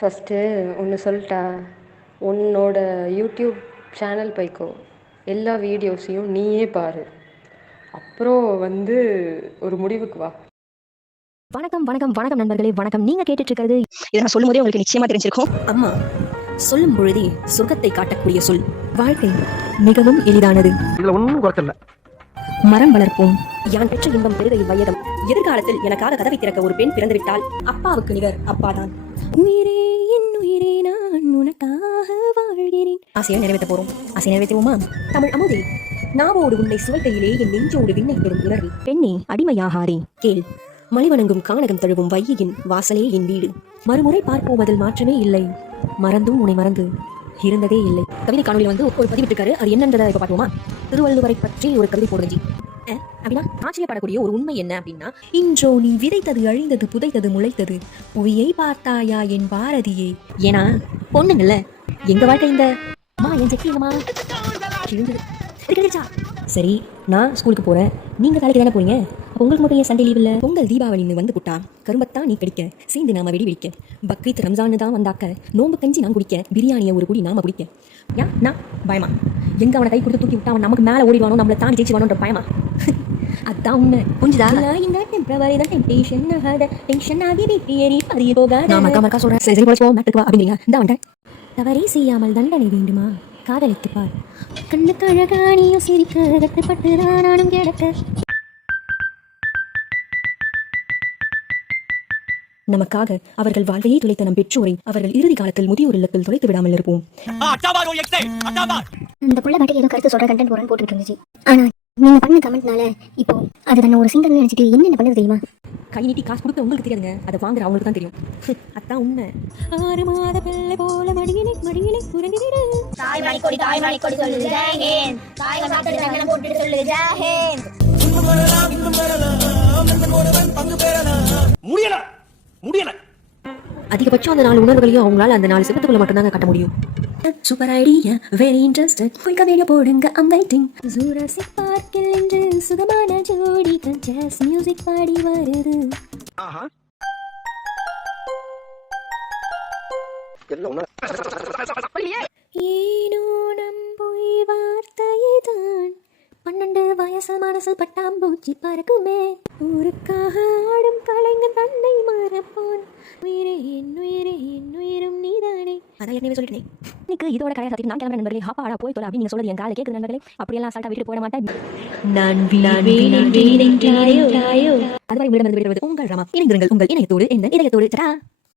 First ஒன்று சொல்லிட்டா உன்னோட யூடியூப் சேனல் போய்க்கோ எல்லா வீடியோஸையும் நீயே பாரு. அப்புறம் வந்து ஒரு முடிவுக்கு வா. வணக்கம் வணக்கம் வணக்கம் நண்பர்களே. வணக்கம். நீங்க கேட்டுட்டு இருக்கிறது இதை நான் சொல்லும் போதே உங்களுக்கு நிச்சயமா தெரிஞ்சிருக்கும். அம்மா சொல்லும் பொழுதே சொர்க்கத்தை காட்டக்கூடிய சொல். வாழ்க்கை மிகவும் எளிதானது. இதுல ஒன்றும் குறைச்சல மரம் வளர்ப்போம். யான் பெற்ற இன்பம் பெருகையில் வையகம். எதிர்காலத்தில் எனக்காக கதவை திறக்க ஒரு பெண் பிறந்துவிட்டால் அப்பாவுக்கு நிகர் அப்பாதான். உயிரே என் உயிரே நான் உனக்காக வாழ்கிறேன். ஆசையை நிறைவேற்ற போறோம். ஆசை நிறைவேற்றுவோமா? தமிழ் அமுதே நாவோடு உன்னை சுவைக்கையிலே என் நெஞ்சோடு விண்ணை பெறும் உணர்வு. பெண்ணே அடிமையாகாரே கேள் மலிவணங்கும் கானகம் தழுவும் வையின் வாசலே என் வீடு. மறுமுறை பார்ப்போம் அதில் மாற்றமே இல்லை. மறந்தும் உன்னை மறந்து இருந்ததே இல்லை. கவிதை காணொலி வந்து ஒரு பதிவிட்டிருக்காரு அது என்னன்றதை இப்ப பார்ப்போமா? திருவள்ளுவரை பற்றி ஒரு கவிதை போடுறஞ்சி அப்படின்னா ஆச்சரியப்படக்கூடிய ஒரு உண்மை என்ன அப்படின்னா இன்றோ நீ விதைத்தது அழிந்தது புதைத்தது முளைத்தது புவியை பார்த்தாயா என் பாரதியே? ஏன்னா பொண்ணுங்கள்ல எங்க வாழ்க்கை இந்த அம்மா என் செக்கி எங்கம்மா? கிழிஞ்சது சரி நான் ஸ்கூலுக்கு போறேன். நீங்க வேலைக்கு தானே போறீங்க? ஏன் சண்டே லீவ் இல்ல பொங்கல் தீபாவளின்னு வந்து புட்டா கரும்பத்தான் நீ கடிக்க சேர்ந்து நாம வெடி வெடிக்க. பக்ரீத் ரம்ஜான் தான் வந்தாக்க நோம்பு கஞ்சி நான் குடிக்க பிரியாணியை ஒரு குடி நாம குடிக்க. யா நான் பயமா? எங்க அவனை கை கொடுத்து தூக்கி விட்டா அவன் நமக்கு மேல ஓடிடுவானோ நம்மளை தாண்டி ஜெயிச்சுவானோன்ற பயமா? அதான் உண்மை. வந்துட்டேன். தவறே செய்யாமல் தண்டனை வேண்டுமா? காதலித்து பார். கண்ணுக்கு அழகானியும் சிரிக்க கட்டுப்பட்டு நானும் கிடக்க. நமக்காக அவர்கள் வாழ்வையை துளைத்த நம் பெற்றோரை அவர்கள் இறுதி காலத்தில் முதியோர் இல்லத்தில் தொலைத்து விடாமல் இருப்போம். இந்த புள்ள பாட்டுக்கு ஏதோ கருத்து சொல்ற கண்டென்ட் போறேன்னு போட்டுட்டு இருந்துச்சு. ஆனா நீங்க பண்ண கமெண்ட்னால இப்போ அது தன்னை ஒரு சிங்கர் நினைச்சிட்டு என்னென்ன பண்ணுது தெரியுமா? கை நீட்டி காசு கொடுக்க உங்களுக்கு தெரியாதுங்க. அதை வாங்குற அவங்களுக்கு தான் தெரியும். அதான் உண்மை. ஆறு மாத பிள்ளை போல மடியினை மடியினை உறங்கிவிடு தாய் மணிக்கொடி தாய் மணிக்கொடி சொல்லு ஜெயஹேன் தாய் நாட்டு சங்கடம் போட்டுட்டு சொல்லு ஜெயஹேன் அதிகபட்சம் அந்த நாலு உணர்வுகளையும் அவங்களால அந்த நாலு சிவத்துக்குள்ள மட்டும்தாங்க கட்ட முடியும். சூப்பர் ஐடியா வெரி இன்ட்ரெஸ்டட் போய் கதையில போடுங்க ஐம் வெயிட்டிங் ஜூராசிக் பார்க்கில் என்று சுகமான ஜோடி ஜாஸ் மியூசிக் பாடி வருது. ஆஹா. எல்லாம் வயசு மனசு பட்டாம்பூச்சி பறக்குமே. ஊருக்காக ஆடும் கலைஞன் தன்னை மறப்பான். உயிரே என் உயிரே என் உயிரும் நீதானே. அதான் ஏற்கனவே சொல்லிட்டேன். இதோட கடையை சத்திட்டு நான் கிளம்புற நண்பர்களே. ஹாப்பா ஆடா போய் தொலை அப்படின்னு சொல்றது என் காலை கேட்குது நண்பர்களே. அப்படியெல்லாம் அசால்ட்டா வீட்டுக்கு போட மாட்டேன். நான் அதுவரை விடுவது உங்கள் ராமா. இணைந்திருங்கள் உங்கள் இணையத்தோடு எந்த இதயத்தோடு தரா